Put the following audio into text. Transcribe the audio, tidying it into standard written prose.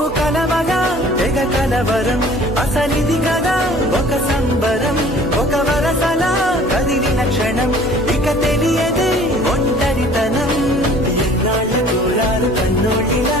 మేము కలవగా తెగ కలవరం అసలిది కదా ఒక సంబరం ఒక వరసలా కదిలిన క్షణం ఇక తెలియదే ఒంటరితనం ఎన్నాళ్ళ దూరాలు కన్నోళ్ళిలా